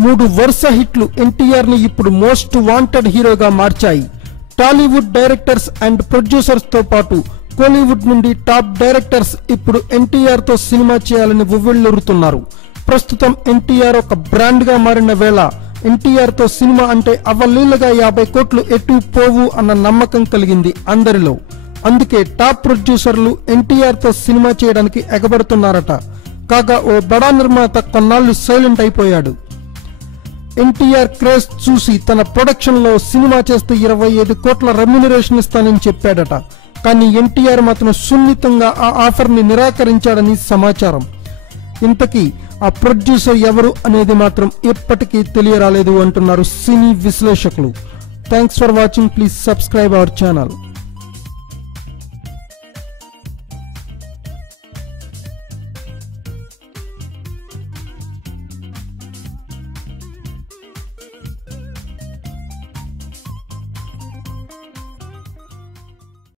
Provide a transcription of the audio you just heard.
3 వరుస హిట్లు ఎన్టీఆర్ ని ఇప్పుడు మోస్ట్ వాంటెడ్ హీరోగా మార్చాయి. టాలీవుడ్ డైరెక్టర్స్ అండ్ ప్రొడ్యూసర్స్ తో పాటు కోలీవుడ్ నుండి టాప్ డైరెక్టర్స్ ఇప్పుడు ఎన్టీఆర్ తో సినిమా చేయాలని ఉవ్విళ్లూరుతున్నారు. ప్రస్తుతం ఎన్టీఆర్ ఒక బ్రాండ్ గా మారిన వేళ ఎన్టీఆర్ తో సినిమా అంటే అవలీలగా 50 కోట్లు ఎటు పోవు అన్న నమ్మకం కలిగింది అందరిలో. అందుకే టాప్ ప్రొడ్యూసర్లు ఎన్టీఆర్ తో సినిమా చేయడానికి ఎగబడుతున్నారట. కాగా ఓ బడా నిర్మాత కొన్నాళ్లు సైలెంట్ అయిపోయాడు. ఎన్టీఆర్ క్రేజ్ చూసి తన ప్రొడక్షన్ లో సినిమా చేస్తే 25 కోట్ల రెమ్యునరేషన్ ఇస్తానని చెప్పాడట. కానీ ఎన్టీఆర్ మాత్రం సున్నితంగా ఆ ఆఫర్ ని నిరాకరించాడని సమాచారం. ఇంతకీ ఆ ప్రొడ్యూసర్ ఎవరు అనేది మాత్రం ఇప్పటికీ తెలియరాలేదు అంటున్నారు సినీ విశ్లేషకులు. Thanks for watching. Please subscribe our channel.